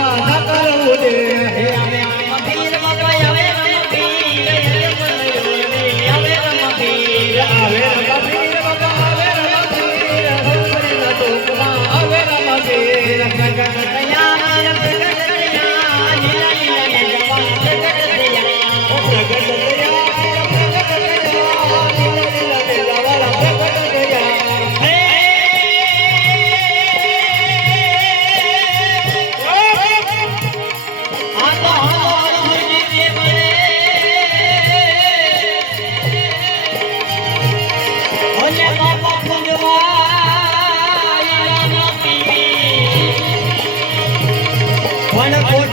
Yeah. Juana pues,